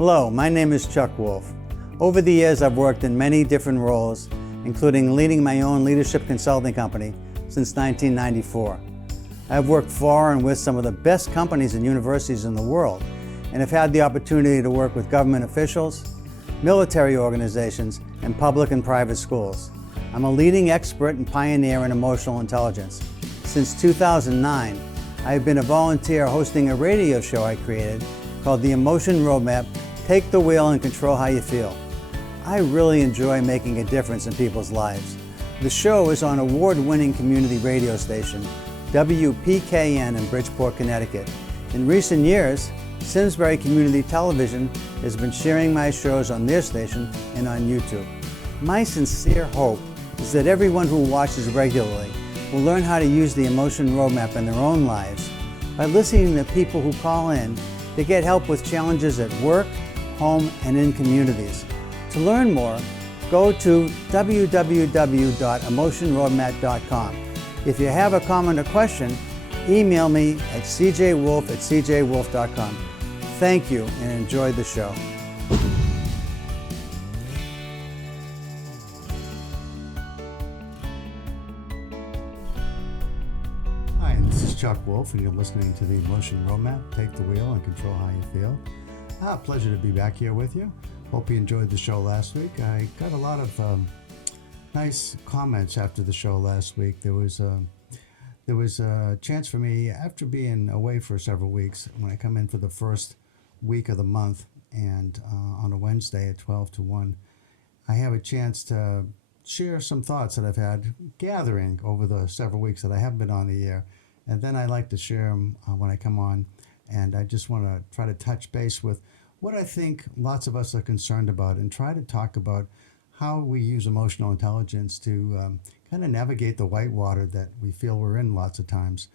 Hello, my name is Chuck Wolf. Over the years, I've worked in many different roles, including leading my own leadership consulting company since 1994. I've worked for and with some of the best companies and universities in the world, and have had the opportunity to work with government officials, military organizations, and public and private schools. I'm a leading expert and pioneer in emotional intelligence. Since 2009, I have been a volunteer hosting a radio show I created called The Emotion Roadmap: Take the Wheel and Control How You Feel. I really enjoy making a difference in people's lives. The show is on award-winning community radio station WPKN in Bridgeport, Connecticut. In recent years, Simsbury Community Television has been sharing my shows on their station and on YouTube. My sincere hope is that everyone who watches regularly will learn how to use the Emotion Roadmap in their own lives by listening to people who call in to get help with challenges at work, home, and in communities. To learn more, go to www.emotionroadmap.com. If you have a comment or question, email me at cjwolf@cjwolf.com. Thank you and enjoy the show. Hi, this is Chuck Wolf, and you're listening to the Emotion Roadmap: Take the Wheel and Control How You Feel. Pleasure to be back here with you. Hope you enjoyed the show last week. I got a lot of nice comments after the show last week. There was a chance for me, after being away for several weeks, when I come in for the first week of the month, and on a Wednesday at 12 to 1, I have a chance to share some thoughts that I've had gathering over the several weeks that I haven't been on the air. And then I like to share them when I come on. And I just want to try to touch base with what I think lots of us are concerned about, and try to talk about how we use emotional intelligence to kind of navigate the whitewater that we feel we're in lots of times.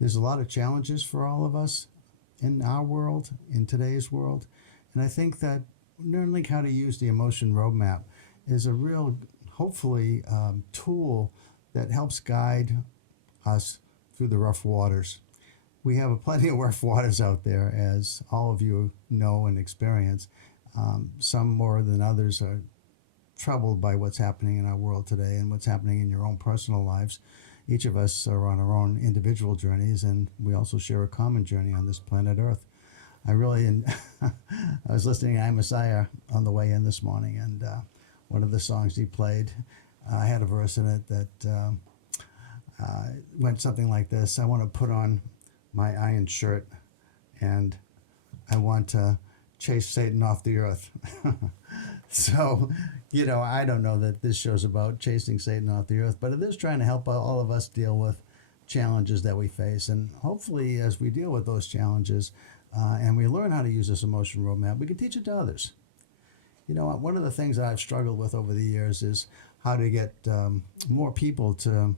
There's a lot of challenges for all of us in our world, in today's world. And I think that learning how to use the Emotion Roadmap is a real, hopefully, tool that helps guide us through the rough waters. We have plenty of rough waters out there, as all of you know and experience. Some more than others are troubled by what's happening in our world today and what's happening in your own personal lives. Each of us are on our own individual journeys, and we also share a common journey on this planet Earth. I was listening to I Messiah on the way in this morning, and one of the songs he played had a verse in it that went something like this: I want to put on my iron shirt, and I want to chase Satan off the earth. So, I don't know that this show's about chasing Satan off the earth, but it is trying to help all of us deal with challenges that we face. And hopefully, as we deal with those challenges and we learn how to use this emotion roadmap, we can teach it to others. One of the things that I've struggled with over the years is how to get more people to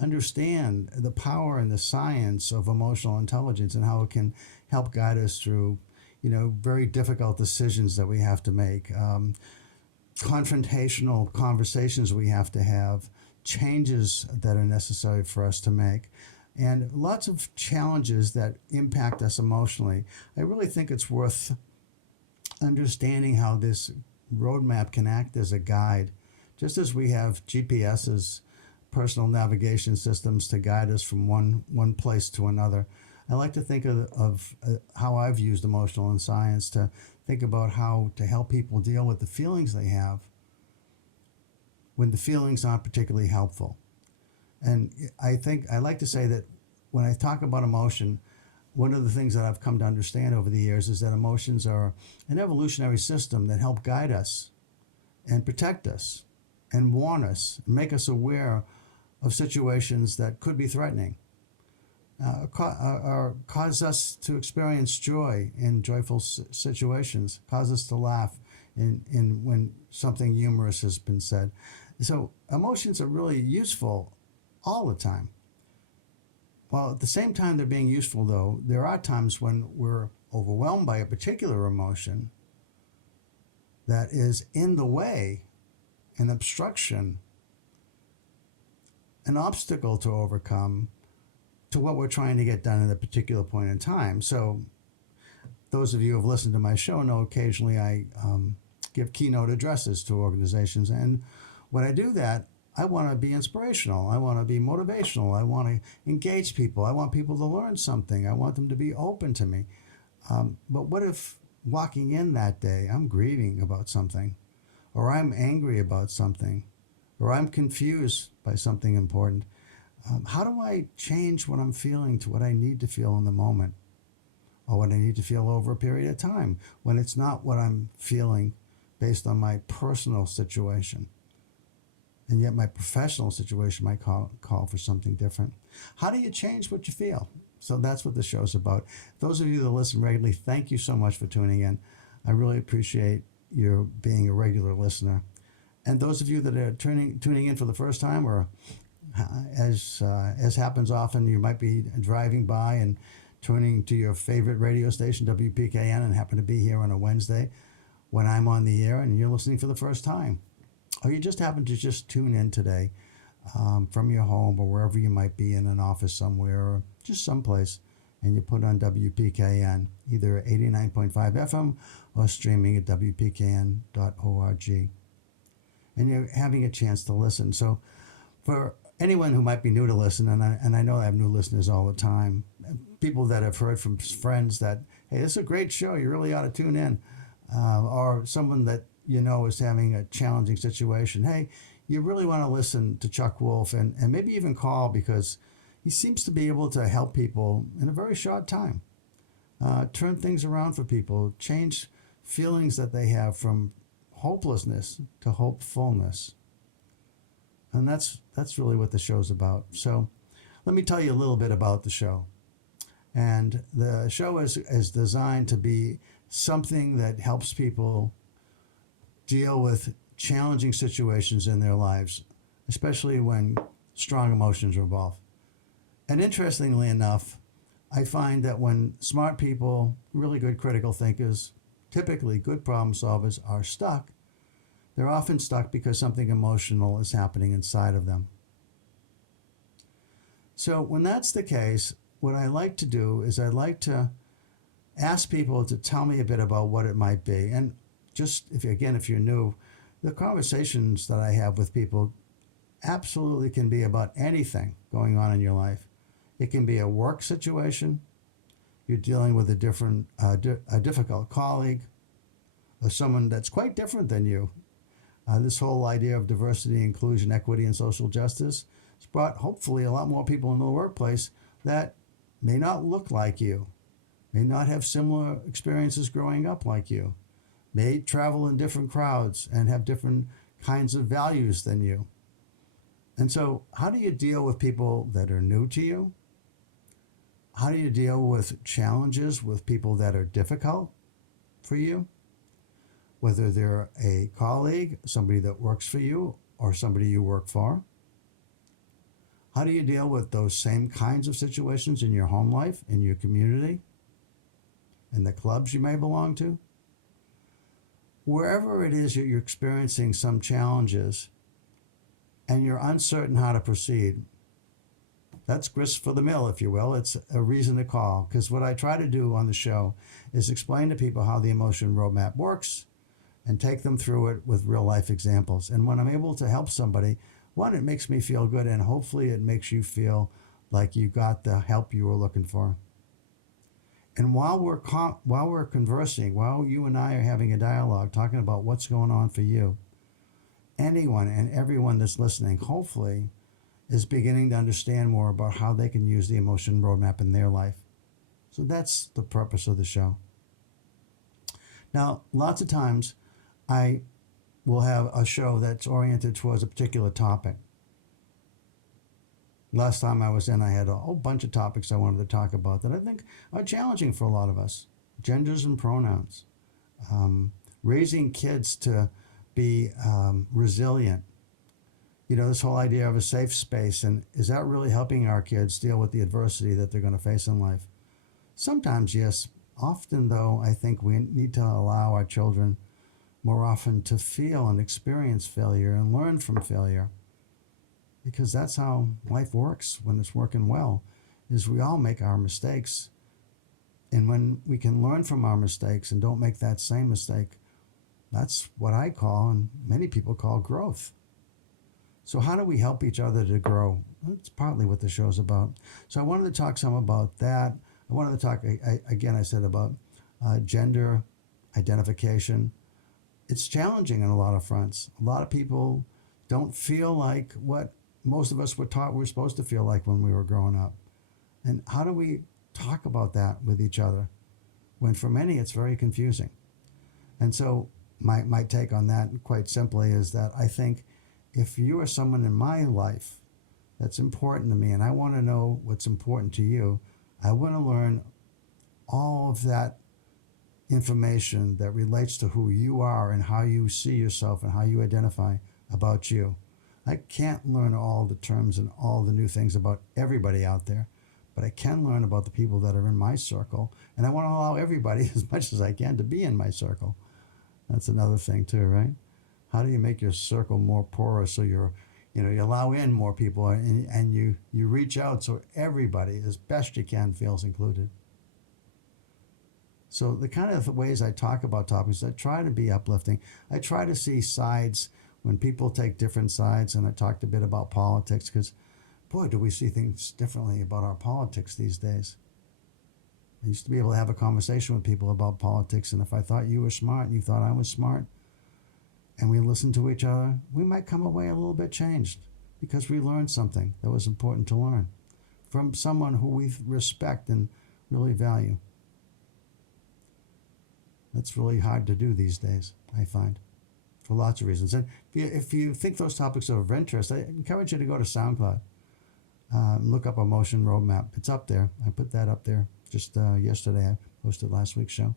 understand the power and the science of emotional intelligence, and how it can help guide us through very difficult decisions that we have to make, confrontational conversations we have to have, changes that are necessary for us to make, and lots of challenges that impact us emotionally. I really think it's worth understanding how this roadmap can act as a guide, just as we have GPSs, personal navigation systems, to guide us from one place to another. I like to think of how I've used emotional science to think about how to help people deal with the feelings they have when the feelings aren't particularly helpful. And I like to say that when I talk about emotion, one of the things that I've come to understand over the years is that emotions are an evolutionary system that help guide us and protect us and warn us and make us aware of situations that could be threatening, or cause us to experience joy in joyful situations, cause us to laugh when something humorous has been said. So emotions are really useful all the time. While at the same time they're being useful, though, there are times when we're overwhelmed by a particular emotion that is in the way, an obstruction, an obstacle to overcome to what we're trying to get done at a particular point in time. So those of you who have listened to my show know occasionally I give keynote addresses to organizations. And when I do that, I want to be inspirational. I want to be motivational. I want to engage people. I want people to learn something. I want them to be open to me. But what if walking in that day, I'm grieving about something, or I'm angry about something, or I'm confused by something important? How do I change what I'm feeling to what I need to feel in the moment, or what I need to feel over a period of time when it's not what I'm feeling based on my personal situation? And yet my professional situation might call for something different. How do you change what you feel? So that's what the show's about. Those of you that listen regularly, thank you so much for tuning in. I really appreciate you being a regular listener. And those of you that are tuning in for the first time, or as happens often, you might be driving by and tuning to your favorite radio station, WPKN, and happen to be here on a Wednesday when I'm on the air and you're listening for the first time. Or you just happen to just tune in today from your home or wherever you might be, in an office somewhere or just someplace, and you put on WPKN, either 89.5 FM or streaming at WPKN.org. And you're having a chance to listen. So for anyone who might be new to listen, and I know I have new listeners all the time, people that have heard from friends that, hey, this is a great show, you really ought to tune in, or someone that you know is having a challenging situation, hey, you really want to listen to Chuck Wolf, and maybe even call, because he seems to be able to help people in a very short time, turn things around for people, change feelings that they have from hopelessness to hopefulness. And that's really what the show's about. So let me tell you a little bit about the show. And the show is designed to be something that helps people deal with challenging situations in their lives, especially when strong emotions are involved. And interestingly enough, I find that when smart people, really good critical thinkers, typically good problem solvers, are stuck, they're often stuck because something emotional is happening inside of them. So when that's the case, what I like to do is I like to ask people to tell me a bit about what it might be. And just, if you're new, the conversations that I have with people absolutely can be about anything going on in your life. It can be a work situation, you're dealing with a difficult colleague, or someone that's quite different than you. This whole idea of diversity, inclusion, equity, and social justice has brought hopefully a lot more people into the workplace that may not look like you, may not have similar experiences growing up like you, may travel in different crowds and have different kinds of values than you. And so how do you deal with people that are new to you? How do you deal with challenges with people that are difficult for you? Whether they're a colleague, somebody that works for you, or somebody you work for. How do you deal with those same kinds of situations in your home life, in your community, in the clubs you may belong to? Wherever it is that you're experiencing some challenges and you're uncertain how to proceed, that's grist for the mill, if you will. It's a reason to call, because what I try to do on the show is explain to people how the emotion roadmap works and take them through it with real life examples. And when I'm able to help somebody, one, it makes me feel good, and hopefully it makes you feel like you got the help you were looking for. And while we're conversing, while you and I are having a dialogue, talking about what's going on for you, anyone and everyone that's listening, hopefully, is beginning to understand more about how they can use the emotion roadmap in their life. So that's the purpose of the show. Now, lots of times, I will have a show that's oriented towards a particular topic. Last time I was in, I had a whole bunch of topics I wanted to talk about that I think are challenging for a lot of us. Genders and pronouns. Raising kids to be resilient. You know, this whole idea of a safe space, and is that really helping our kids deal with the adversity that they're going to face in life? Sometimes, yes. Often, though, I think we need to allow our children more often to feel and experience failure and learn from failure. Because that's how life works when it's working well, is we all make our mistakes. And when we can learn from our mistakes and don't make that same mistake, that's what I call, and many people call, growth. So how do we help each other to grow? That's partly what the show's about. So I wanted to talk some about that. I wanted to talk, again, I said about gender identification. It's challenging on a lot of fronts. A lot of people don't feel like what most of us were taught we were supposed to feel like when we were growing up. And how do we talk about that with each other when for many it's very confusing? And so my take on that, quite simply, is that I think if you are someone in my life that's important to me and I want to know what's important to you, I want to learn all of that information that relates to who you are and how you see yourself and how you identify about you. I can't learn all the terms and all the new things about everybody out there, but I can learn about the people that are in my circle, and I want to allow everybody as much as I can to be in my circle. That's another thing too, right? How do you make your circle more porous so you allow in more people and you reach out so everybody, as best you can, feels included? So the kind of ways I talk about topics, I try to be uplifting. I try to see sides when people take different sides, and I talked a bit about politics because, boy, do we see things differently about our politics these days. I used to be able to have a conversation with people about politics, and if I thought you were smart and you thought I was smart, and we listened to each other, we might come away a little bit changed because we learned something that was important to learn from someone who we respect and really value. That's really hard to do these days, I find, for lots of reasons. And if you think those topics are of interest, I encourage you to go to SoundCloud and look up Emotion Roadmap. It's up there. I put that up there just yesterday. I posted last week's show.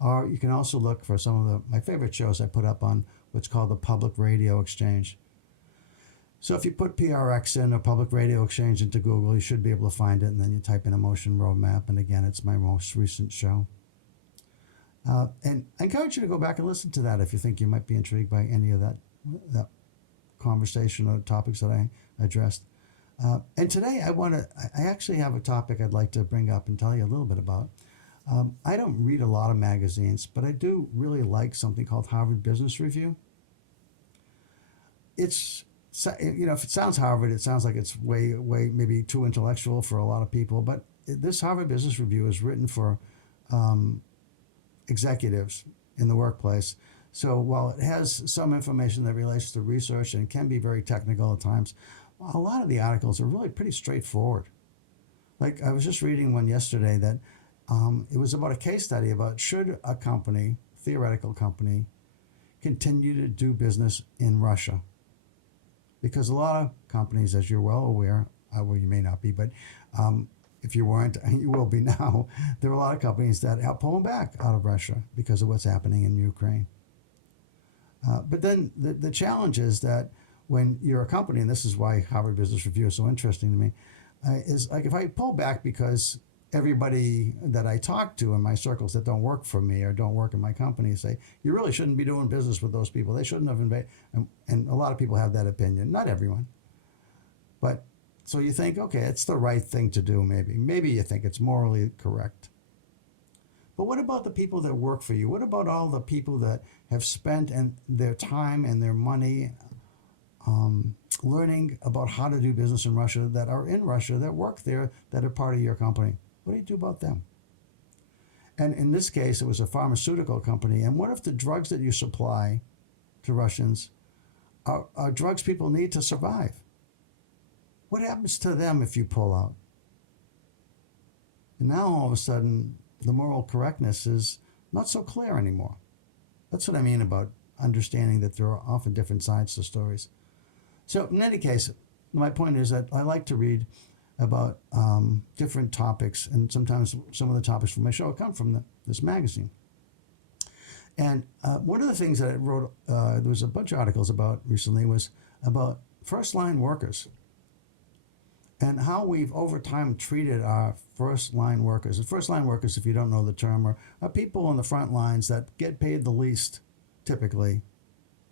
Or you can also look for some of my favorite shows I put up on what's called the Public Radio Exchange. So if you put PRX in or Public Radio Exchange into Google, you should be able to find it, and then you type in Emotion Roadmap, and again, it's my most recent show. And I encourage you to go back and listen to that if you think you might be intrigued by any of that conversation or topics that I addressed. And today I actually have a topic I'd like to bring up and tell you a little bit about. I don't read a lot of magazines, but I do really like something called Harvard Business Review. It's, if it sounds Harvard, it sounds like it's way maybe too intellectual for a lot of people, but this Harvard Business Review is written for executives in the workplace. So while it has some information that relates to research and can be very technical at times, a lot of the articles are really pretty straightforward. Like I was just reading one yesterday that it was about a case study about should a company, theoretical company, continue to do business in Russia? Because a lot of companies, as you're well aware, well, you may not be, but if you weren't, you will be now, there are a lot of companies that are pulling back out of Russia because of what's happening in Ukraine. But then the challenge is that when you're a company, and this is why Harvard Business Review is so interesting to me, is like if I pull back because everybody that I talk to in my circles that don't work for me or don't work in my company say, you really shouldn't be doing business with those people. They shouldn't have invaded. And a lot of people have that opinion. Not everyone. But so you think, okay, it's the right thing to do maybe. Maybe you think it's morally correct. But what about the people that work for you? What about all the people that have spent their time and their money learning about how to do business in Russia, that are in Russia, that work there, that are part of your company? What do you do about them? And in this case, it was a pharmaceutical company. And what if the drugs that you supply to Russians are drugs people need to survive? What happens to them if you pull out? And now all of a sudden, the moral correctness is not so clear anymore. That's what I mean about understanding that there are often different sides to stories. So in any case, my point is that I like to read about different topics, and sometimes some of the topics from my show come from this magazine. And one of the things that I wrote, there was a bunch of articles about recently, was about first-line workers and how we've over time treated our first-line workers. And first-line workers, if you don't know the term, are people on the front lines that get paid the least, typically,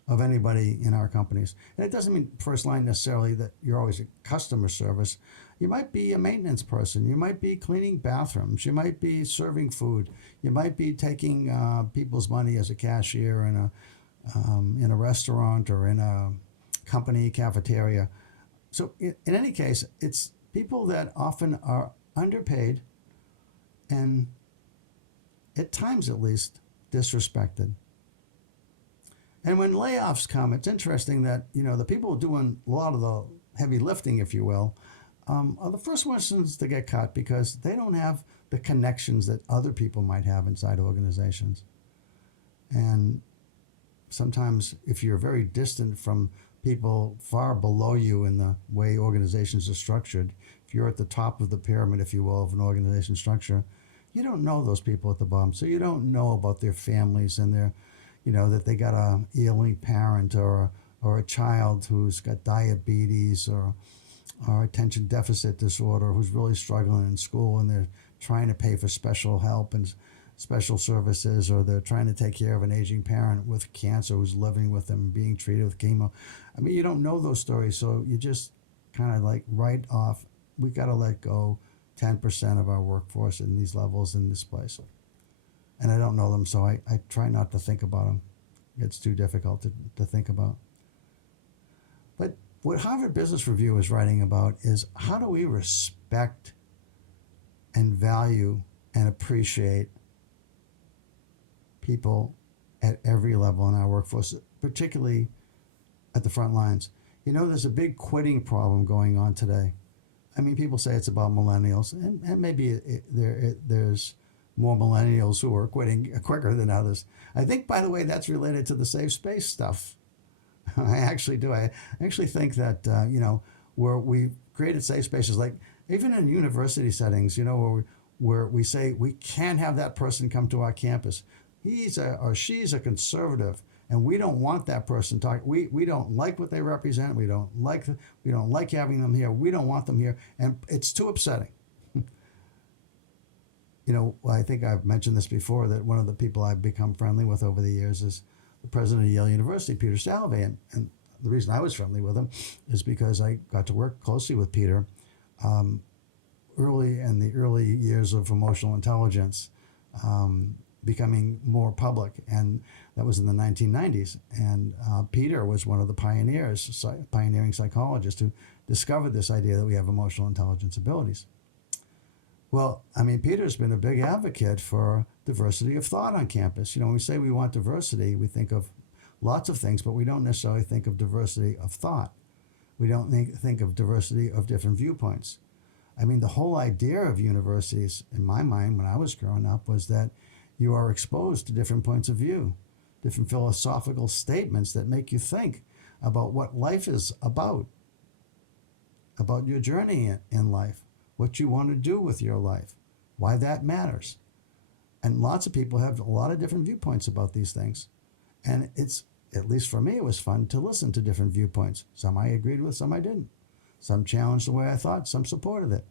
of anybody in our companies. And it doesn't mean first line necessarily that you're always a customer service. You might be a maintenance person. You might be cleaning bathrooms. You might be serving food. You might be taking people's money as a cashier in a restaurant or in a company cafeteria. So in any case, it's people that often are underpaid and at times at least disrespected. And when layoffs come, it's interesting that, the people doing a lot of the heavy lifting, if you will, are the first ones to get cut because they don't have the connections that other people might have inside organizations. And sometimes if you're very distant from people far below you in the way organizations are structured, if you're at the top of the pyramid, if you will, of an organization structure, you don't know those people at the bottom. So you don't know about their families and their that they got a ailing parent or a child who's got diabetes or attention deficit disorder who's really struggling in school and they're trying to pay for special help and special services, or they're trying to take care of an aging parent with cancer who's living with them being treated with chemo. I mean, you don't know those stories, so you just kind of like write off, we got to let go 10% of our workforce in these levels in this place. And I don't know them, so I try not to think about them. It's too difficult to think about. But what Harvard Business Review is writing about is how do we respect and value and appreciate people at every level in our workforce, particularly at the front lines. There's a big quitting problem going on today. I mean, people say it's about millennials, and maybe there's more millennials who are quitting quicker than others. I think, by the way, that's related to the safe space stuff. I actually do. I actually think that, where we created safe spaces, like even in university settings, where we say we can't have that person come to our campus. He's or she's a conservative, and we don't want that person talking. We don't like what they represent. We don't like having them here. We don't want them here, and it's too upsetting. I think I've mentioned this before, that one of the people I've become friendly with over the years is the president of Yale University, Peter Salovey. And the reason I was friendly with him is because I got to work closely with Peter early in the early years of emotional intelligence becoming more public. And that was in the 1990s. And Peter was one of the pioneering psychologists who discovered this idea that we have emotional intelligence abilities. Well, I mean, Peter's been a big advocate for diversity of thought on campus. When we say we want diversity, we think of lots of things, but we don't necessarily think of diversity of thought. We don't think of diversity of different viewpoints. I mean, the whole idea of universities, in my mind, when I was growing up, was that you are exposed to different points of view, different philosophical statements that make you think about what life is about your journey in life, what you want to do with your life, why that matters. And lots of people have a lot of different viewpoints about these things. And it's, at least for me, it was fun to listen to different viewpoints. Some I agreed with, some I didn't. Some challenged the way I thought, some supported it.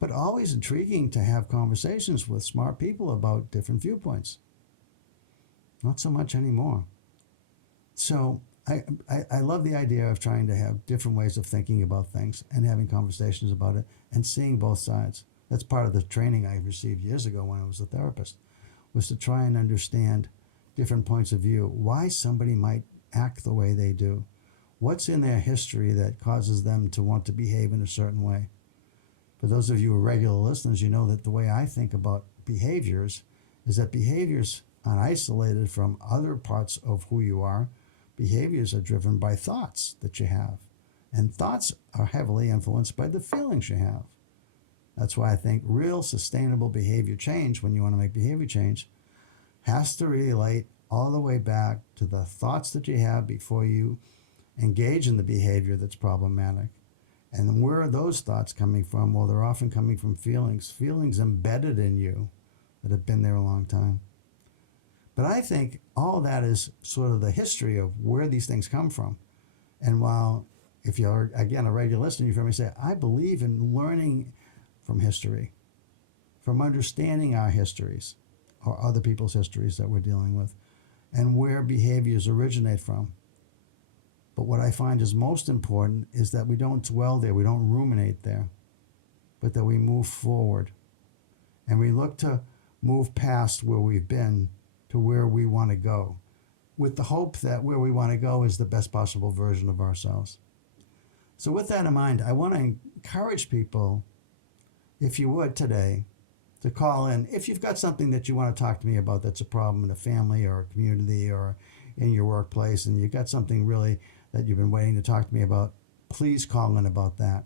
But always intriguing to have conversations with smart people about different viewpoints. Not so much anymore. So I love the idea of trying to have different ways of thinking about things and having conversations about it and seeing both sides. That's part of the training I received years ago when I was a therapist, was to try and understand different points of view, why somebody might act the way they do, what's in their history that causes them to want to behave in a certain way. For those of you who are regular listeners, you know that the way I think about behaviors is that behaviors aren't isolated from other parts of who you are. Behaviors are driven by thoughts that you have, and thoughts are heavily influenced by the feelings you have. That's why I think real sustainable behavior change, when you want to make behavior change, has to relate all the way back to the thoughts that you have before you engage in the behavior that's problematic. And where are those thoughts coming from? Well, they're often coming from feelings embedded in you that have been there a long time. But I think all that is sort of the history of where these things come from. And while, if you're, again, a regular listener, you've heard me say, I believe in learning from history, from understanding our histories or other people's histories that we're dealing with, and where behaviors originate from. But what I find is most important is that we don't dwell there, we don't ruminate there, but that we move forward and we look to move past where we've been to where we want to go, with the hope that where we want to go is the best possible version of ourselves. So with that in mind, I want to encourage people, if you would today, to call in. If you've got something that you want to talk to me about that's a problem in a family or a community or in your workplace, and you've got something really that you've been waiting to talk to me about, please call in about that.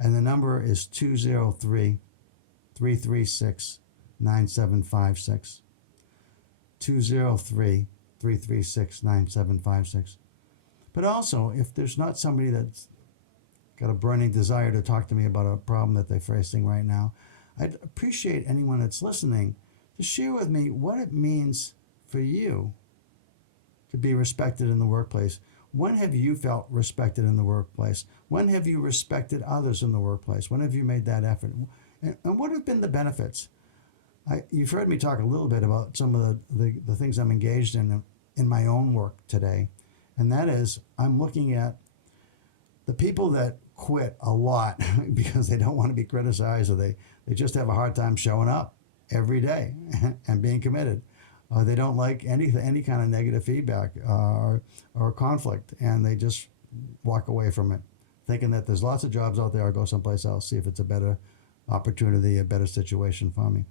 And the number is 203-336-9756. 203-336-9756. But also, if there's not somebody that's got a burning desire to talk to me about a problem that they're facing right now, I'd appreciate anyone that's listening to share with me what it means for you to be respected in the workplace. When have you felt respected in the workplace? When have you respected others in the workplace? When have you made that effort? And what have been the benefits? You've heard me talk a little bit about some of the things I'm engaged in my own work today. And that is, I'm looking at the people that quit a lot because they don't want to be criticized, or they just have a hard time showing up every day and being committed. They don't like any kind of negative feedback or conflict, and they just walk away from it, thinking that there's lots of jobs out there. I'll go someplace else, see if it's a better opportunity, a better situation for me.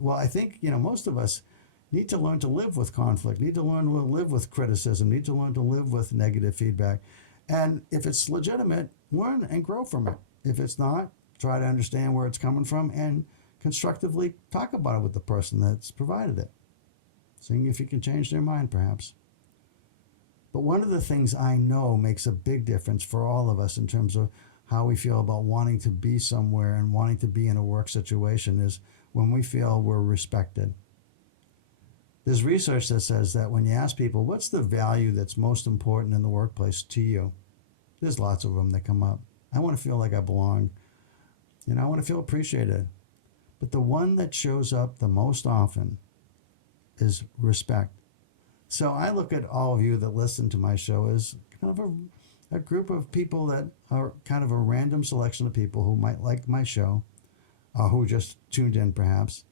Well, I think most of us need to learn to live with conflict, need to learn to live with criticism, need to learn to live with negative feedback. And if it's legitimate, learn and grow from it. If it's not, try to understand where it's coming from and constructively talk about it with the person that's provided it, seeing if you can change their mind perhaps. But one of the things I know makes a big difference for all of us in terms of how we feel about wanting to be somewhere and wanting to be in a work situation is when we feel we're respected. There's research that says that when you ask people, what's the value that's most important in the workplace to you? There's lots of them that come up. I want to feel like I belong. I want to feel appreciated. But the one that shows up the most often is respect. So I look at all of you that listen to my show as kind of a group of people that are kind of a random selection of people who might like my show, or who just tuned in perhaps,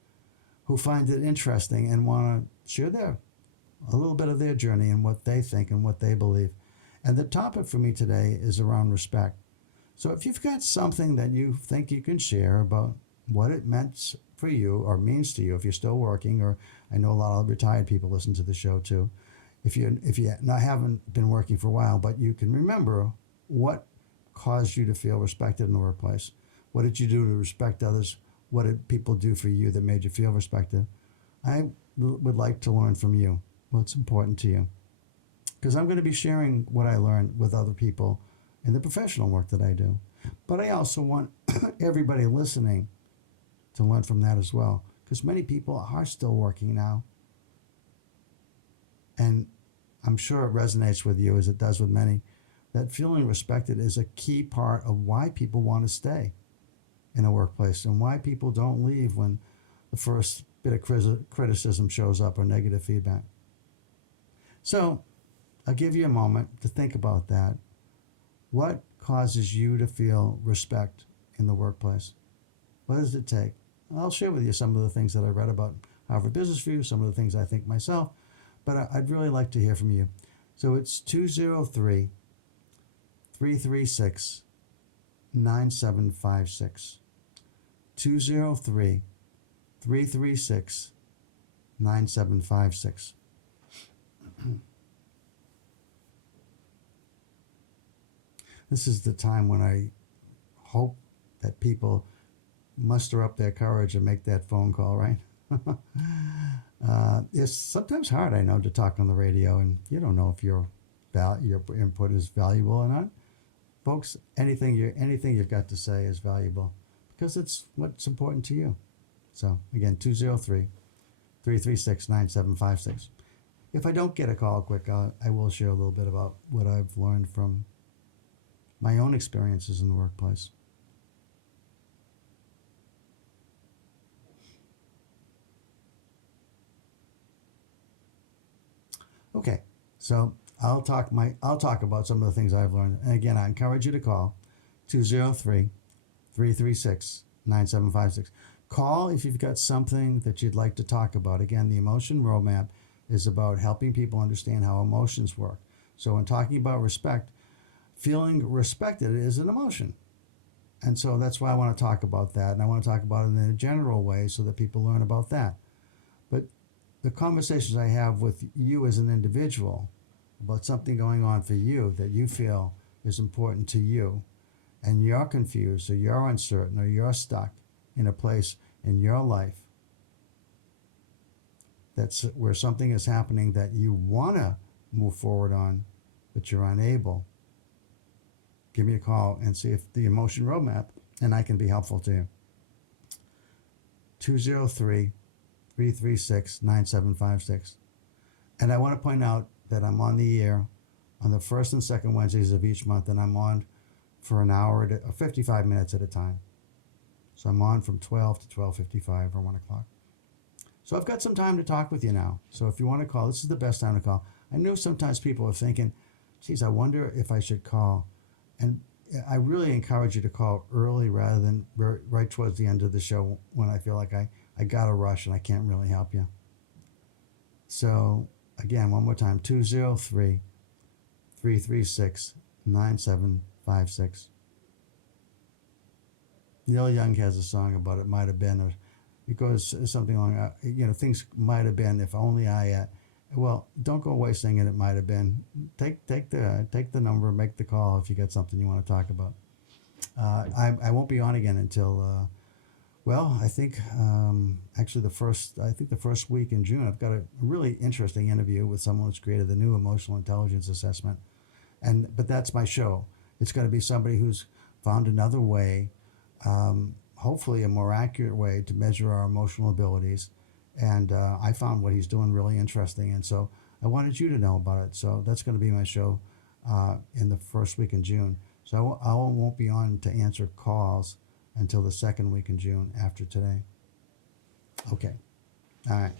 who find it interesting and want to share a little bit of their journey and what they think and what they believe. And the topic for me today is around respect. So if you've got something that you think you can share about what it meant for you or means to you, if you're still working, or I know a lot of retired people listen to the show too. If you haven't been working for a while, but you can remember what caused you to feel respected in the workplace. What did you do to respect others? What did people do for you that made you feel respected? I would like to learn from you what's important to you, because I'm going to be sharing what I learned with other people in the professional work that I do. But I also want everybody listening to learn from that as well, because many people are still working now. And I'm sure it resonates with you as it does with many, that feeling respected is a key part of why people want to stay in a workplace and why people don't leave when the first bit of criticism shows up or negative feedback. So I'll give you a moment to think about that. What causes you to feel respect in the workplace? What does it take? I'll share with you some of the things that I read about Harvard Business Review, some of the things I think myself, but I'd really like to hear from you. So it's 203-336-9756. 203-336-9756. This is the time when I hope that people muster up their courage and make that phone call, right? It's sometimes hard, I know, to talk on the radio, and you don't know if your input is valuable or not. Folks, anything you've got to say is valuable because it's what's important to you. So again, 203-336-9756. If I don't get a call quick, I will share a little bit about what I've learned from my own experiences in the workplace. Okay, so I'll talk about some of the things I've learned. And again, I encourage you to call 203-336-9756. Call if you've got something that you'd like to talk about. Again, the emotion roadmap is about helping people understand how emotions work. So when talking about respect, feeling respected is an emotion. And so that's why I want to talk about that. And I want to talk about it in a general way so that people learn about that. But the conversations I have with you as an individual about something going on for you that you feel is important to you, and you're confused or you're uncertain or you're stuck in a place in your life that's where something is happening that you want to move forward on, but you're unable, give me a call and see if the emotion roadmap and I can be helpful to you. 203-336-9756. And I want to point out that I'm on the air on the first and second Wednesdays of each month, and I'm on for an hour or 55 minutes at a time. So I'm on from 12 to 12:55 or 1 o'clock. So I've got some time to talk with you now. So if you want to call, this is the best time to call. I know sometimes people are thinking, geez, I wonder if I should call. And I really encourage you to call early rather than right towards the end of the show when I feel like I got to rush and I can't really help you. So again, one more time, 203-336-9756. Neil Young has a song about it might have been, or it goes something along, things might have been if only I, well, don't go away singing it might have been. Take the number, make the call if you got something you want to talk about. I won't be on again until, I think actually the first week in June. I've got a really interesting interview with someone who's created the new emotional intelligence assessment, but that's my show. It's got to be somebody who's found another way, hopefully a more accurate way to measure our emotional abilities. And I found what he's doing really interesting. And so I wanted you to know about it. So that's going to be my show in the first week in June. So I won't be on to answer calls until the second week in June after today. Okay. All right.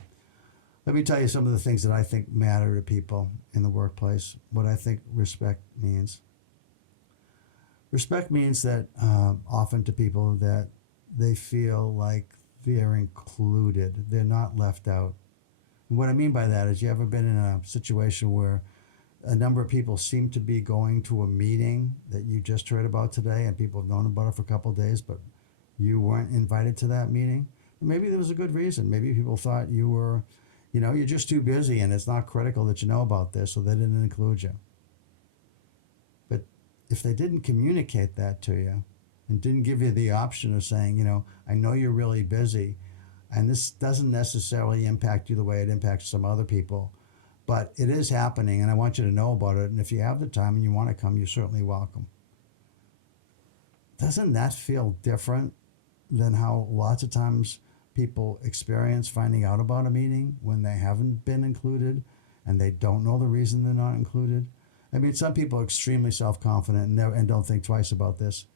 Let me tell you some of the things that I think matter to people in the workplace, what I think respect means. Respect means that often to people that they feel like they're included. They're not left out. And what I mean by that is, you ever been in a situation where a number of people seem to be going to a meeting that you just heard about today and people have known about it for a couple of days, but you weren't invited to that meeting? Maybe there was a good reason. Maybe people thought you were, you're just too busy and it's not critical that you know about this, so they didn't include you. But if they didn't communicate that to you, and didn't give you the option of saying, I know you're really busy, and this doesn't necessarily impact you the way it impacts some other people, but it is happening, and I want you to know about it, and if you have the time and you want to come, you're certainly welcome. Doesn't that feel different than how lots of times people experience finding out about a meeting when they haven't been included and they don't know the reason they're not included? I mean, some people are extremely self-confident and don't think twice about this.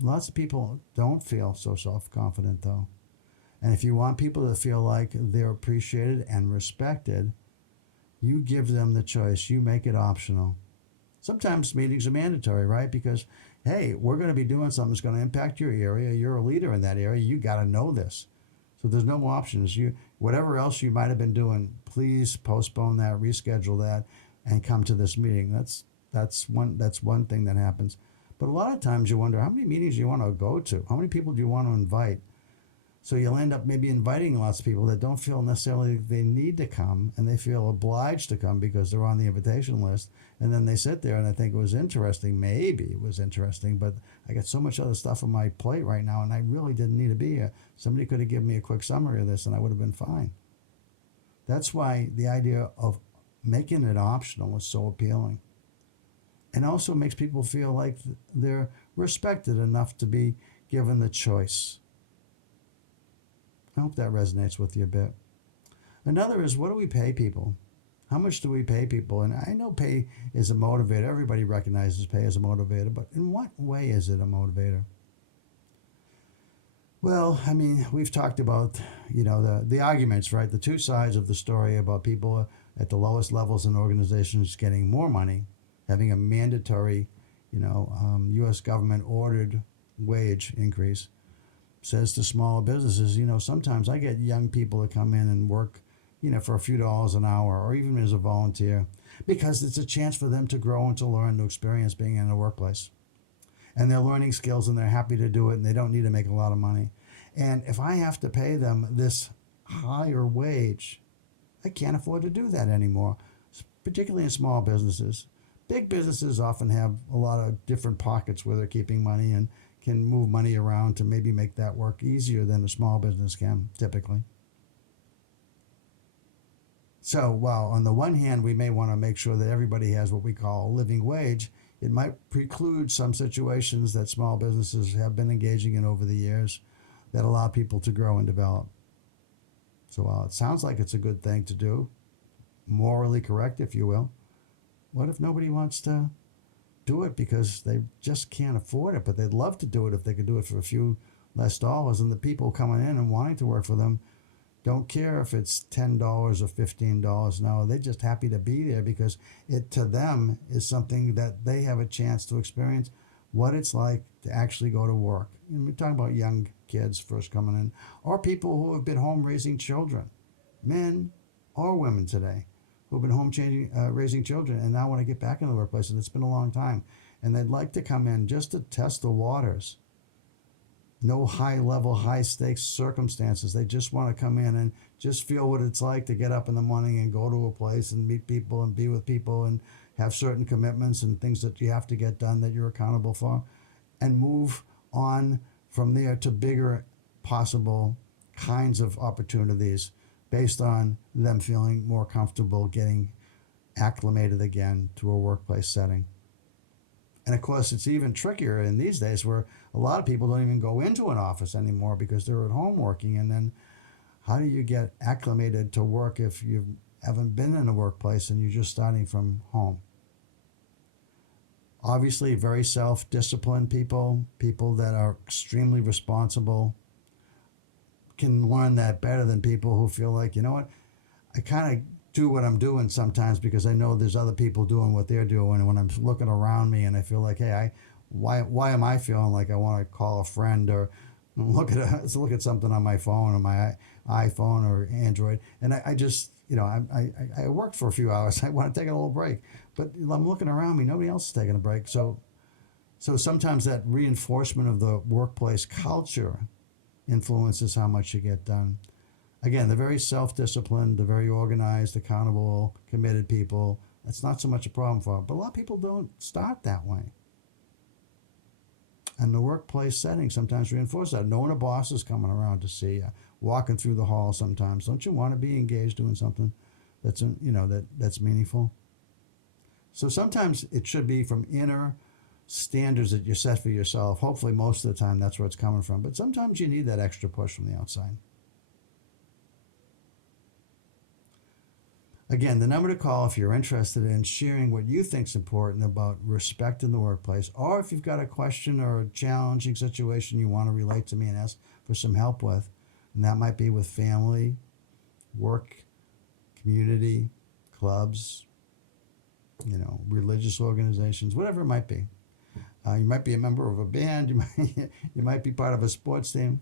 Lots of people don't feel so self-confident, though. And if you want people to feel like they're appreciated and respected, you give them the choice. You make it optional. Sometimes meetings are mandatory, right? Because, hey, we're going to be doing something that's going to impact your area. You're a leader in that area. You got to know this. So there's no options. Whatever else you might have been doing, please postpone that, reschedule that, and come to this meeting. That's one thing that happens. But a lot of times you wonder, how many meetings do you want to go to? How many people do you want to invite? So you'll end up maybe inviting lots of people that don't feel necessarily they need to come, and they feel obliged to come because they're on the invitation list. And then they sit there and they think it was interesting. Maybe it was interesting, but I got so much other stuff on my plate right now, and I really didn't need to be here. Somebody could have given me a quick summary of this and I would have been fine. That's why the idea of making it optional is so appealing. And also makes people feel like they're respected enough to be given the choice. I hope that resonates with you a bit. Another is, what do we pay people? How much do we pay people? And I know pay is a motivator. Everybody recognizes pay as a motivator, but in what way is it a motivator? Well, I mean, we've talked about, the arguments, right? The two sides of the story about people at the lowest levels in organizations getting more money, having a mandatory, U.S. government ordered wage increase, says to smaller businesses, sometimes I get young people to come in and work, for a few dollars an hour or even as a volunteer because it's a chance for them to grow and to learn, to experience being in a workplace. And they're learning skills and they're happy to do it and they don't need to make a lot of money. And if I have to pay them this higher wage, I can't afford to do that anymore, particularly in small businesses. Big businesses often have a lot of different pockets where they're keeping money and can move money around to maybe make that work easier than a small business can, typically. So while on the one hand, we may want to make sure that everybody has what we call a living wage, it might preclude some situations that small businesses have been engaging in over the years that allow people to grow and develop. So while it sounds like it's a good thing to do, morally correct, if you will, what if nobody wants to do it because they just can't afford it, but they'd love to do it if they could do it for a few less dollars, and the people coming in and wanting to work for them don't care if it's $10 or $15 an hour. They're just happy to be there because it to them is something that they have a chance to experience what it's like to actually go to work. And we're talking about young kids first coming in, or people who have been home raising children, men or women today, who've been home raising children and now want to get back in the workplace, and it's been a long time. And they'd like to come in just to test the waters. No high level, high stakes circumstances. They just want to come in and just feel what it's like to get up in the morning and go to a place and meet people and be with people and have certain commitments and things that you have to get done that you're accountable for, and move on from there to bigger possible kinds of opportunities based on them feeling more comfortable getting acclimated again to a workplace setting. And of course, it's even trickier in these days where a lot of people don't even go into an office anymore because they're at home working. And then how do you get acclimated to work if you haven't been in a workplace and you're just starting from home? Obviously, very self-disciplined people that are extremely responsible, can learn that better than people who feel like, I kind of do what I'm doing sometimes because I know there's other people doing what they're doing. And when I'm looking around me and I feel like, hey, why am I feeling like I want to call a friend or look at something on my phone or my iPhone or Android, and I just, I worked for a few hours. I want to take a little break, but I'm looking around me. Nobody else is taking a break. So sometimes that reinforcement of the workplace culture influences how much you get done. Again, the very self-disciplined, the very organized, accountable, committed people, that's not so much a problem for them. But a lot of people don't start that way. And the workplace setting sometimes reinforces that. Knowing a boss is coming around to see you, walking through the hall sometimes. Don't you want to be engaged doing something that's, that's meaningful? So sometimes it should be from inner standards that you set for yourself. Hopefully most of the time that's where it's coming from. But sometimes you need that extra push from the outside. Again, the number to call if you're interested in sharing what you think is important about respect in the workplace, or if you've got a question or a challenging situation you want to relate to me and ask for some help with. And that might be with family, work, community, clubs, religious organizations, whatever it might be. You might be a member of a band. You might be part of a sports team.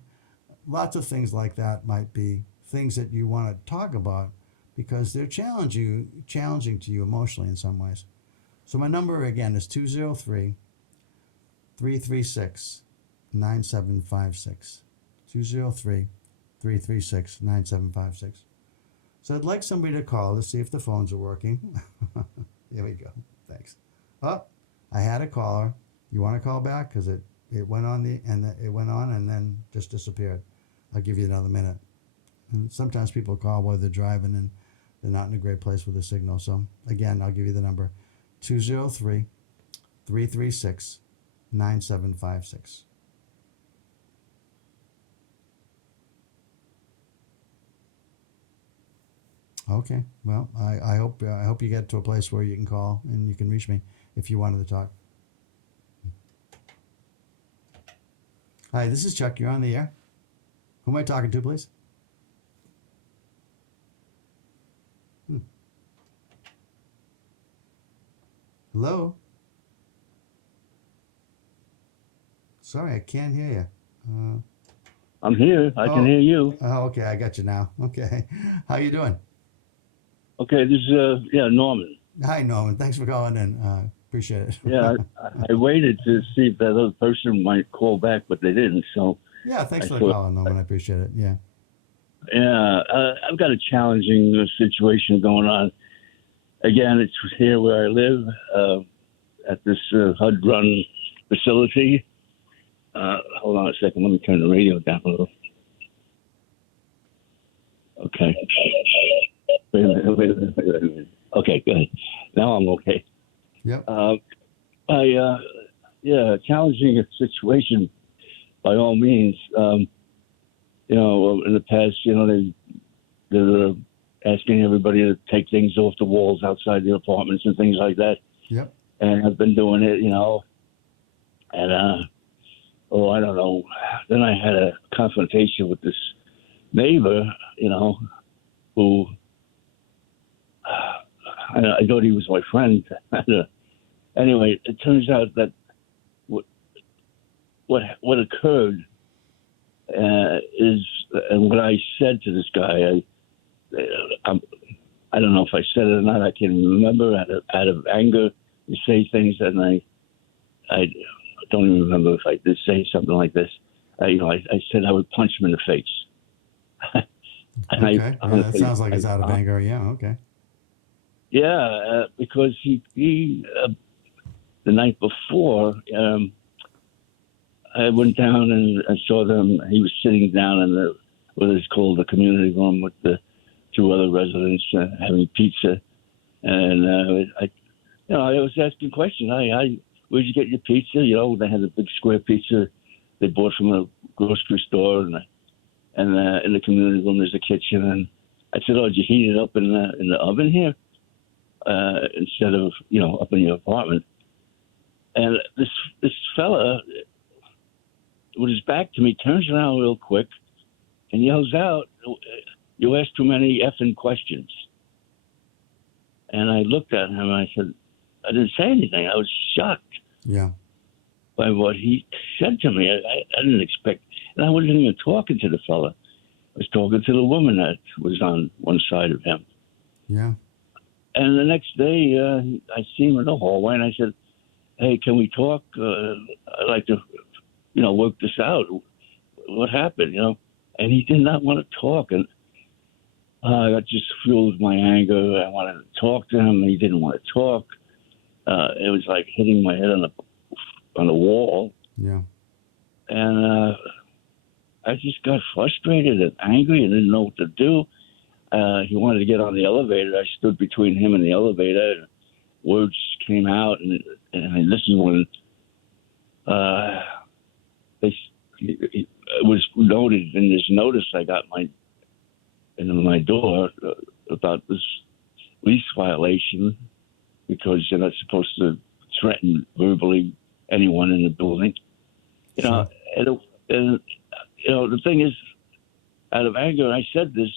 Lots of things like that might be things that you want to talk about because they're challenging to you emotionally in some ways. So my number again is 203-336-9756. 203-336-9756. So I'd like somebody to call to see if the phones are working. Here we go. Thanks. Oh, I had a caller. You want to call back? Because it went on it went on and then just disappeared. I'll give you another minute. And sometimes people call while they're driving and they're not in a great place with the signal. So again, I'll give you the number, 203-336-9756. Okay. Well, I hope you get to a place where you can call and you can reach me if you wanted to talk. Hi, this is Chuck. You're on the air. Who am I talking to, please? Hello? Sorry, I can't hear you. I'm here. I can Oh, hear you. okay, I got you now. Okay. How you doing? Okay, this is yeah, Norman. Hi, Norman. Thanks for calling in. Appreciate it. Yeah, I waited to see if that other person might call back, but they didn't. So Yeah, thanks I for the thought, call, Norman. I appreciate it. Yeah. yeah, I've got a challenging situation going on. Again, it's here where I live at this HUD-run facility. Hold on a second. Let me turn the radio down a little. Okay. Wait a minute. Wait a minute. Wait a minute. Okay, good. Now I'm okay. Yep. Uh, I yeah, challenging situation by all means. In the past, they're asking everybody to take things off the walls outside the apartments and things like that. Yep. And I've been doing it, and I don't know. Then I had a confrontation with this neighbor, who I thought he was my friend. Anyway, it turns out that what occurred is, and what I said to this guy, I don't know if I said it or not. I can remember out of anger, you say things, and I don't even remember if I did say something like this. I said I would punch him in the face. And Okay. Yeah, that honestly, sounds like it's out of anger. Yeah. Okay. yeah, because he the night before, I went down and saw them. He was sitting down in what is called the community room with the two other residents having pizza, and I was asking questions. Where'd you get your pizza? They had a big square pizza they bought from a grocery store, and in the community room there's a kitchen. And I said, "Oh, did you heat it up in the oven here instead of up in your apartment?" And this fella, with his back to me, turns around real quick and yells out, "You asked too many effing questions." And I looked at him and I said, I didn't say anything. I was shocked Yeah. by what he said to me. I didn't expect, and I wasn't even talking to the fella. I was talking to the woman that was on one side of him. Yeah. And the next day, I see him in the hallway and I said, "Hey, can we talk? I'd like to, work this out. What happened, And he did not want to talk. And that just fueled my anger. I wanted to talk to him. He didn't want to talk. It was like hitting my head on the wall. Yeah. And I just got frustrated and angry and didn't know what to do. He wanted to get on the elevator. I stood between him and the elevator. And words came out, and this is when it was noted in this notice I got in my door about this lease violation, because you're not supposed to threaten verbally anyone in the building. Sure. And the thing is, out of anger, I said this,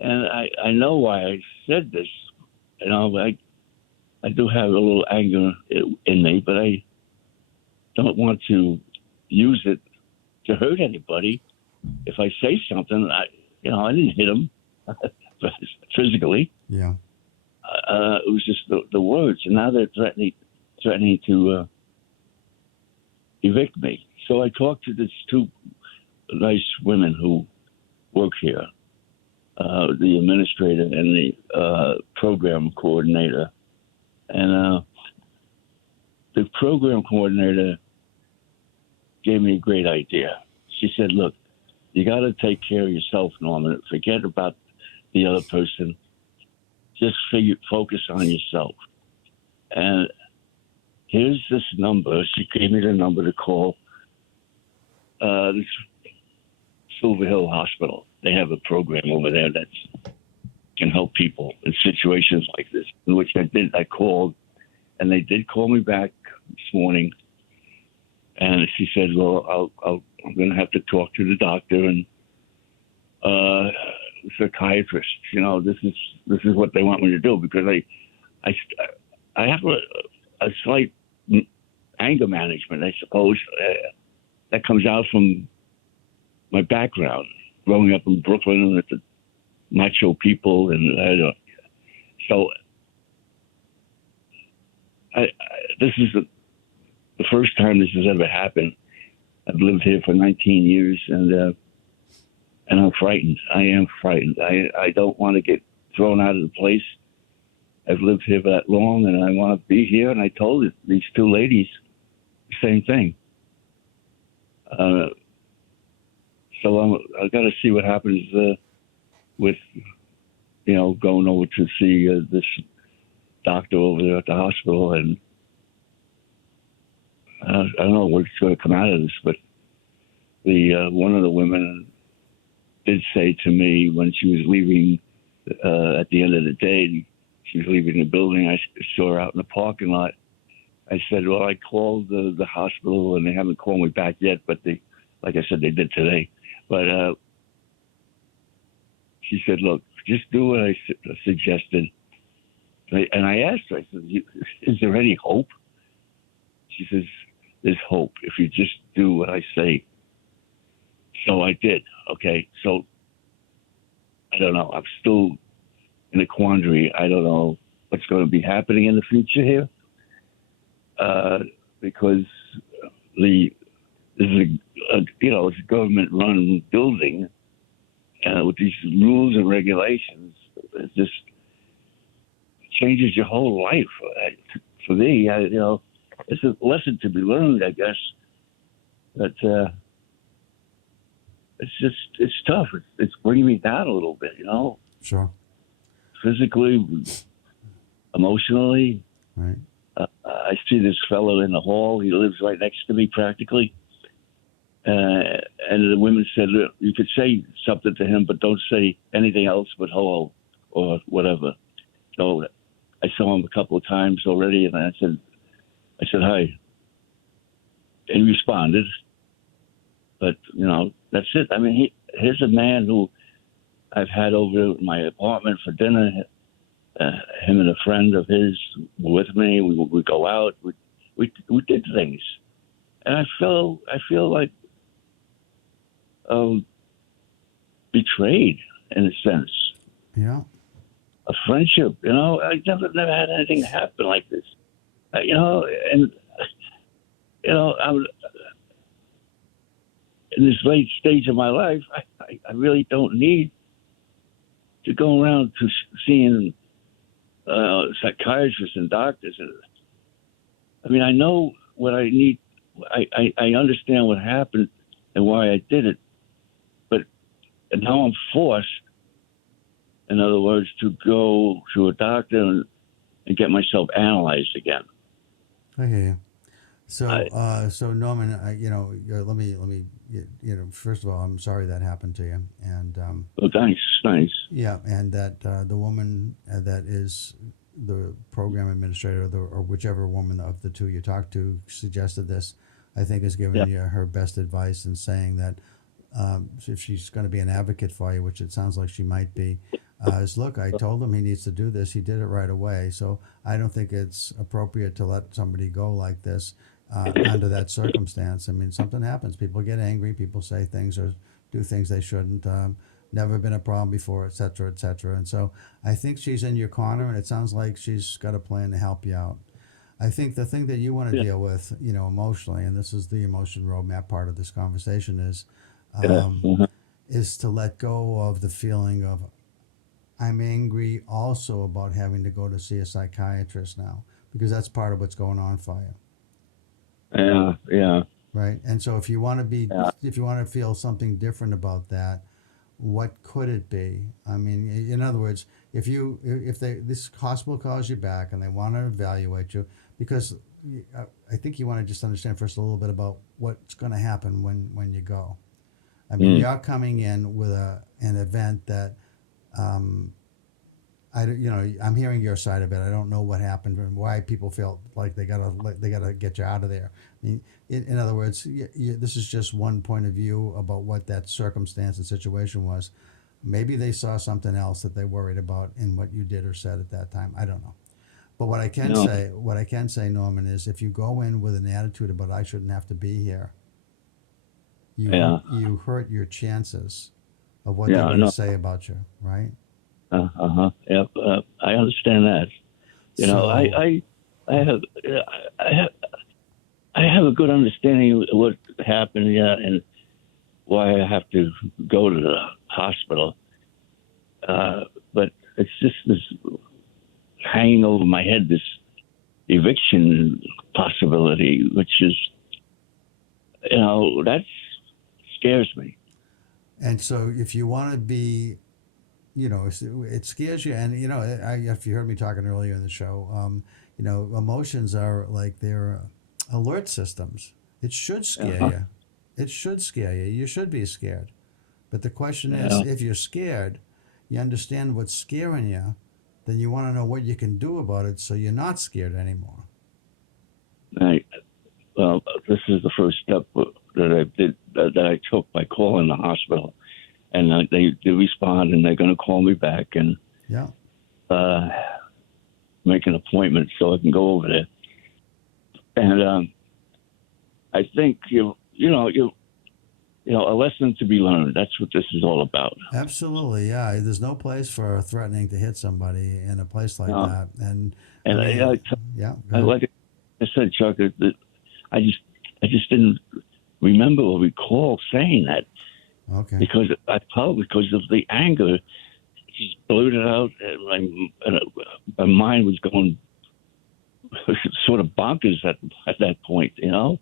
and I know why I said this. I do have a little anger in me, but I don't want to use it to hurt anybody. If I say something, I didn't hit him physically. Yeah. It was just the words, and now they're threatening to evict me. So I talked to these two nice women who work here, the administrator and the program coordinator. And the program coordinator gave me a great idea. She said, "Look, you got to take care of yourself, Norman. Forget about the other person. Just focus on yourself. And here's this number." She gave me the number to call this Silver Hill Hospital. They have a program over there that can help people in situations like this, in which I did. I called, and they did call me back this morning. And she said, "Well, I'm going to have to talk to the doctor and psychiatrist. This is what they want me to do, because I have a slight anger management, I suppose, that comes out from my background, growing up in Brooklyn with the macho people, and so this is the first time this has ever happened. I've lived here for 19 years, and I'm frightened. I am frightened. I don't want to get thrown out of the place. I've lived here that long, and I want to be here. And I told these two ladies the same thing. So I got to see what happens with, going over to see this doctor over there at the hospital, and I don't know what's going to come out of this. But the one of the women did say to me when she was leaving at the end of the day, she was leaving the building. I saw her out in the parking lot. I said, well, I called the hospital, and they haven't called me back yet, but like I said, they did today. But she said, look, just do what I suggested. And I asked her, I said, is there any hope? She says, there's hope if you just do what I say. So I did. Okay. So I don't know. I'm still in a quandary. I don't know what's going to be happening in the future here. Because this is it's a government-run building with these rules and regulations. It just changes your whole life. For me, it's a lesson to be learned, I guess. But it's tough. It's bringing me down a little bit, Sure. Physically, emotionally. Right. I see this fellow in the hall. He lives right next to me practically. And the women said, look, you could say something to him, but don't say anything else but hello or whatever. So I saw him a couple of times already, and I said hi. And he responded. But, that's it. I mean, here's a man who I've had over at my apartment for dinner. Him and a friend of his were with me. We would go out. We did things, and I feel like betrayed in a sense. Yeah. A friendship. I never had anything happen like this. I'm in this late stage of my life. I really don't need to go around to seeing psychiatrists and doctors. I mean, I know what I need. I understand what happened and why I did it, but now I'm forced, in other words, to go to a doctor and get myself analyzed again. I hear you. So Norman, let me, first of all, I'm sorry that happened to you, and Well, thanks. yeah, and that the woman that is the program administrator, or whichever woman of the two you talked to suggested this, I think is giving you her best advice and saying that if she's going to be an advocate for you, which it sounds like she might be, is look, I told him he needs to do this. He did it right away. So I don't think it's appropriate to let somebody go like this under that circumstance. I mean, something happens. People get angry. People say things or do things they shouldn't. Never been a problem before, et cetera, et cetera. And so I think she's in your corner, and it sounds like she's got a plan to help you out. I think the thing that you want to deal with, emotionally, and this is the emotion roadmap part of this conversation, is to let go of the feeling of, I'm angry also about having to go to see a psychiatrist now, because that's part of what's going on for you. Yeah. Right. And so if you want to feel something different about that, what could it be? I mean, in other words, if this hospital calls you back and they want to evaluate you, because I think you want to just understand first a little bit about what's going to happen when you go. I mean, you're coming in with an event that, I'm hearing your side of it. I don't know what happened and why people felt like they gotta get you out of there. I mean, in other words, this is just one point of view about what that circumstance and situation was. Maybe they saw something else that they worried about in what you did or said at that time. I don't know. But No. what I can say, Norman, is if you go in with an attitude about I shouldn't have to be here, Yeah. you hurt your chances of what they're Yeah. going to No. say about you, right? Uh-huh. Yeah. I understand that. You know, So I have, I have, I have a good understanding of what happened, yeah, and why I have to go to the hospital. But it's just this hanging over my head, this eviction possibility, which is, that scares me. and so if you want to be, it scares you, and if you heard me talking earlier in the show, emotions are like they're alert systems. It should scare Uh-huh. you. It should scare you. You should be scared. But the question is, Yeah. if you're scared, you understand what's scaring you, then you want to know what you can do about it so you're not scared anymore. I, well, this is the first step that I did that I took by calling the hospital, and they respond, and they're going to call me back and Yeah. uh, make an appointment so I can go over there. And I think a lesson to be learned. That's what this is all about. Absolutely, yeah. There's no place for threatening to hit somebody in a place like Uh, that. And I and mean, yeah, go ahead. like I said, Chuck, I just I just didn't remember or recall saying that Okay. because of the anger. She blurted out, my mind was going sort of bonkers at that point, because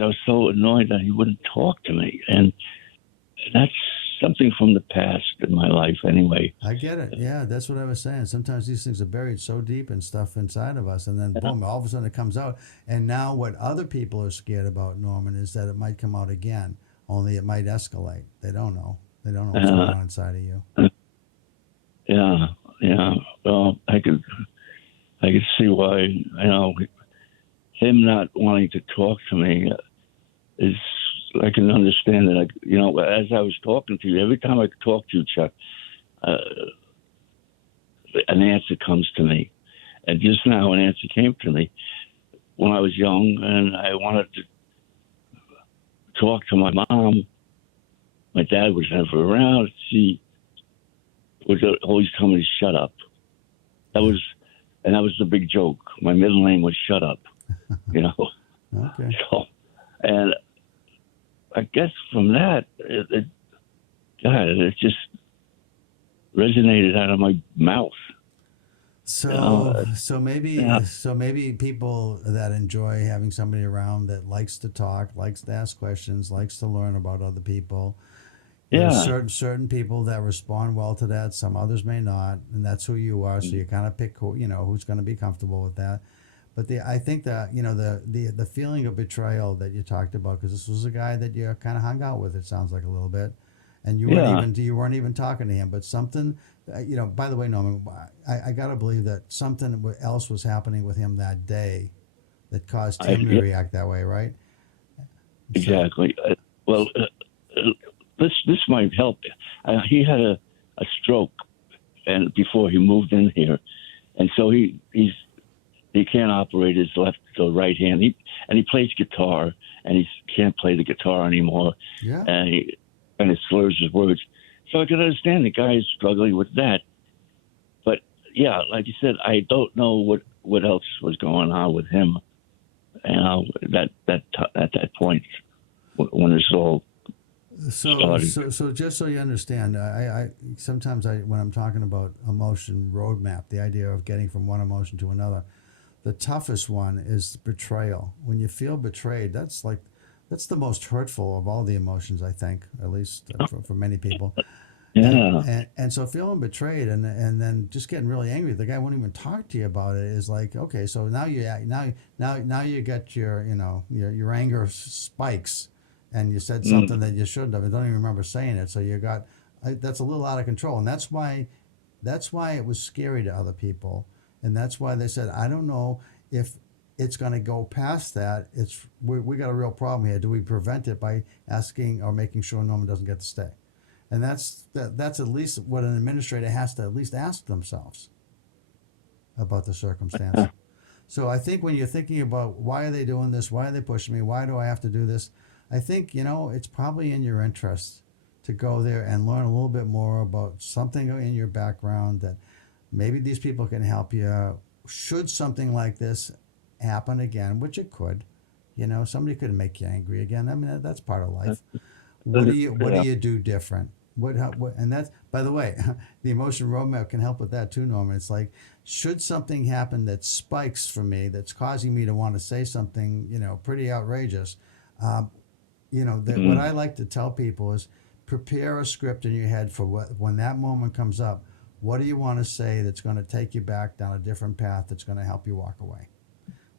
I was so annoyed that he wouldn't talk to me, and that's something from the past in my life, anyway. I get it. Yeah, that's what I was saying. Sometimes these things are buried so deep and stuff inside of us, and then Yeah. boom, all of a sudden it comes out. And now what other people are scared about, Norman, is that it might come out again. Only it might escalate. They don't know. They don't know what's going Uh, on inside of you. yeah, yeah. Well, I could see why. Him not wanting to talk to me is. I can understand that. As I was talking to you, every time I talk to you, Chuck, uh, an answer comes to me. And just now, an answer came to me when I was young, and I wanted to talk to my mom. My dad was never around. She would always tell me to shut up. That Yeah. was, and that was the big joke. My middle name was Shut Up. You know. Okay. So, and I guess from that, God, it just resonated out of my mouth. You So, know, yeah, so maybe people that enjoy having somebody around that likes to talk, likes to ask questions, likes to learn about other people. There's yeah, certain people that respond well to that. Some others may not, and that's who you are. So you kind of pick who's going to be comfortable with that. But I think that the feeling of betrayal that you talked about, because this was a guy that you kind of hung out with. It sounds like a little bit, and yeah. you weren't even talking to him. But something, By the way, Norman, I gotta believe that something else was happening with him that day that caused him to Yeah, react that way, right? So exactly. Well, this might help. He had a stroke, and before he moved in here, and so he can't operate his left or right hand. He plays guitar, and he can't play the guitar anymore, yeah. and he kind of slurs his words. So I can understand the guy is struggling with that. But yeah, like you said, I don't know what else was going on with him. At that point when this all started. So just so you understand, I sometimes when I'm talking about emotion roadmap, the idea of getting from one emotion to another, the toughest one is betrayal. When you feel betrayed, that's the most hurtful of all the emotions, I think, at least for many people. Yeah, And so feeling betrayed and then just getting really angry, the guy won't even talk to you about it. Is like, okay, so now you get your anger spikes, and you said something mm, that you shouldn't have. I don't even remember saying it. So that's a little out of control, and that's why it was scary to other people, and that's why they said, I don't know if it's going to go past that. We got a real problem here. Do we prevent it by asking or making sure Norman doesn't get to stay? And that's at least what an administrator has to at least ask themselves. about the circumstance. So I think when you're thinking about why are they doing this, why are they pushing me, why do I have to do this, I think it's probably in your interest to go there and learn a little bit more about something in your background that maybe these people can help you. Should something like this happen again, which it could, somebody could make you angry again. I mean, that's part of life. What do you do different? And that's, by the way, the emotion roadmap can help with that too, Norman. It's like, should something happen that spikes for me, that's causing me to want to say something, pretty outrageous, what I like to tell people is prepare a script in your head for when that moment comes up. What do you want to say that's going to take you back down a different path that's going to help you walk away?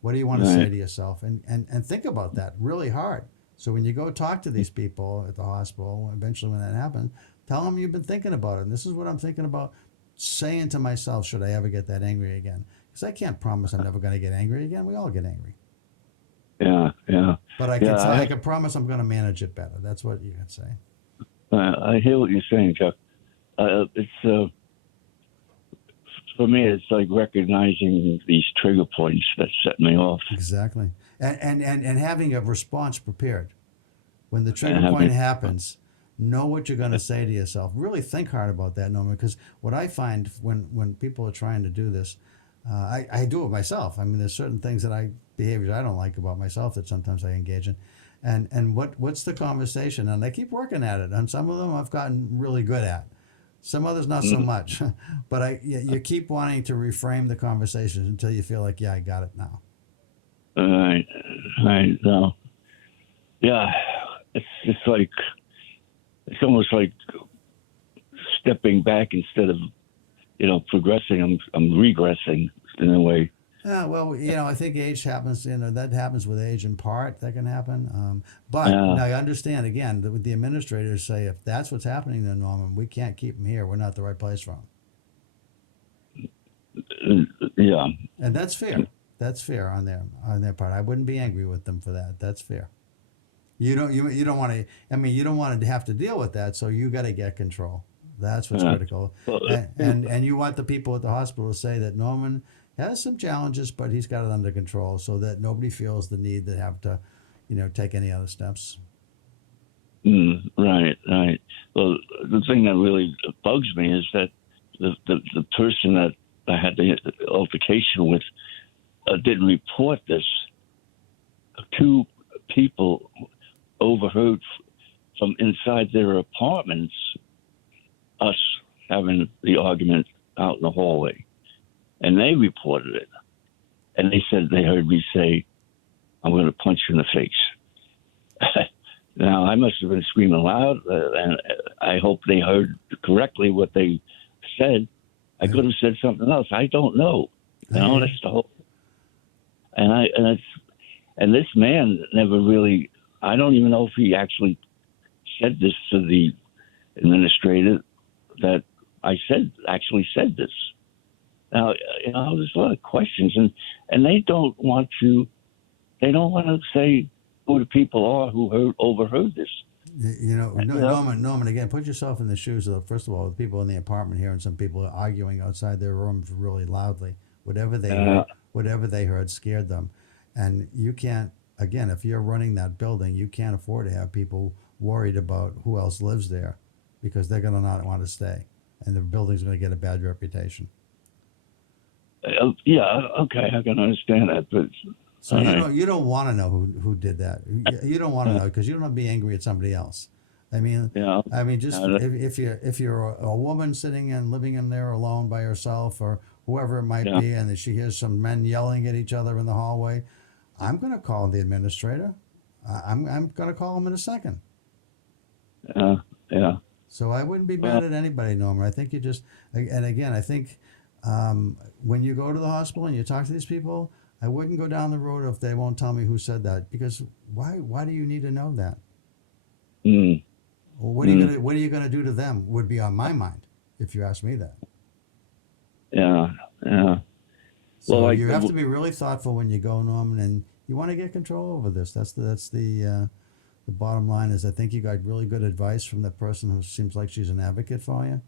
What do you want to say to yourself? And think about that really hard. So when you go talk to these people at the hospital, eventually when that happens, tell them you've been thinking about it. And this is what I'm thinking about saying to myself, should I ever get that angry again? Because I can't promise I'm never going to get angry again. We all get angry. Yeah, yeah. But I can promise I'm going to manage it better. That's what you can say. I hear what you're saying, Chuck. It's for me, it's like recognizing these trigger points that set me off. Exactly. And having a response prepared. When the trigger point happens, know what you're going to say to yourself. Really think hard about that, Norman, because what I find when people are trying to do this, I do it myself. I mean, there's certain things behaviors I don't like about myself that sometimes I engage in. And what's the conversation? And I keep working at it. And some of them I've gotten really good at. Some others not so much. But you keep wanting to reframe the conversation until you feel like, yeah, I got it now. Right. Now, yeah, it's like, it's almost like stepping back instead of, progressing. I'm regressing in a way. Yeah, well, I think age happens. That happens with age in part. That can happen. But now I understand again that the administrators say if that's what's happening to Norman, we can't keep him here. We're not the right place for him. Yeah, and that's fair. That's fair on their part. I wouldn't be angry with them for that. That's fair. You don't want to. I mean, you don't want to have to deal with that. So you got to get control. That's what's critical. And you want the people at the hospital to say that Norman has some challenges, but he's got it under control, so that nobody feels the need to have to, take any other steps. Right. Well, the thing that really bugs me is that the person that I had the altercation with didn't report this. Two people overheard from inside their apartments us having the argument out in the hallway. And they reported it. And they said they heard me say, I'm going to punch you in the face. Now, I must have been screaming loud, and I hope they heard correctly what they said. I could have said something else. I don't know. That's the whole. And this man never really. I don't even know if he actually said this to the administrator that I actually said this. Now, there's a lot of questions, and they don't want to say who the people are who overheard this. Norman, again, put yourself in the shoes of, first of all, the people in the apartment hearing some people arguing outside their rooms really loudly. Whatever they heard scared them. And you can't, again, if you're running that building, you can't afford to have people worried about who else lives there, because they're going to not want to stay. And the building's going to get a bad reputation. Yeah, okay, I can understand that, but so you don't want to know who did that. You don't want to know because you don't want to be angry at somebody else. I mean, just if you're a woman sitting and living in there alone by herself, or whoever it might be, and she hears some men yelling at each other in the hallway, I'm going to call the administrator. I'm going to call him in a second. Yeah. So I wouldn't be mad at anybody, Norman. I think I think when you go to the hospital and you talk to these people, I wouldn't go down the road if they won't tell me who said that, because why do you need to know that? Well, what are you gonna do to them would be on my mind if you ask me that. Yeah. So you have to be really thoughtful when you go, Norman, and you want to get control over this. That's the bottom line. Is I think you got really good advice from the person who seems like she's an advocate for you.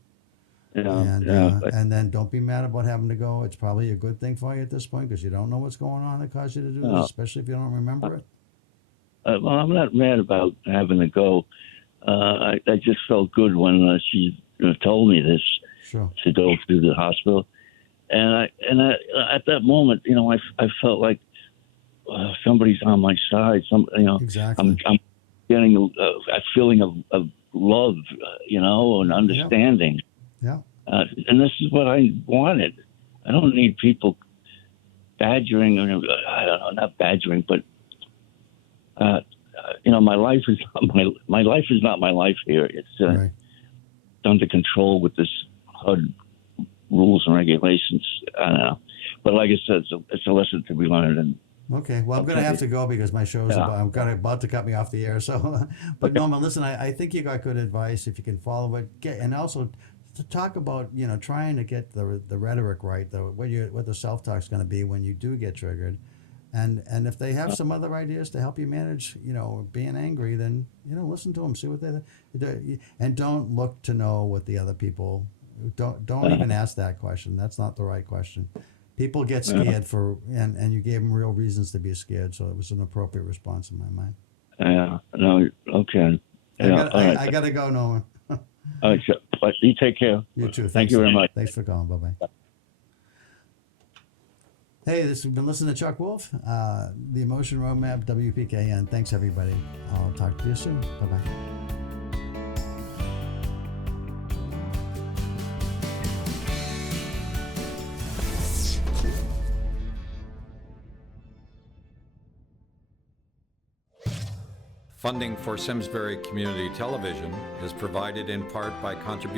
And then don't be mad about having to go. It's probably a good thing for you at this point because you don't know what's going on that caused you to do this, especially if you don't remember it. Well, I'm not mad about having to go. I just felt good when she told me this to go to the hospital, and I at that moment, I felt like somebody's on my side. Exactly. I'm getting a feeling of love, and understanding. Yeah. And this is what I wanted. I don't need people badgering. I don't know, not badgering, but my life is not my life is not my life here. It's under control with this HUD rules and regulations. I don't know, but like I said, it's a lesson to be learned. And okay, well, I'm going to have to go because my show's about to cut me off the air. So, but Norman, listen, I think you got good advice if you can follow it. And also to talk about trying to get the rhetoric right, what the self talk's going to be when you do get triggered. And if they have some other ideas to help you manage, being angry, then listen to them, see what they and don't look to know what the other people. Don't even ask that question. That's not the right question. People get scared and you gave them real reasons to be scared, so it was an appropriate response in my mind. Yeah. No. Okay. I got to go, Norman. All right. But you take care. You too. Thank you very much. Thanks for calling. Bye bye. Hey, this has been listening to Chuck Wolf, the Emotion Roadmap, WPKN. Thanks, everybody. I'll talk to you soon. Bye-bye. Funding for Simsbury Community Television is provided in part by contributions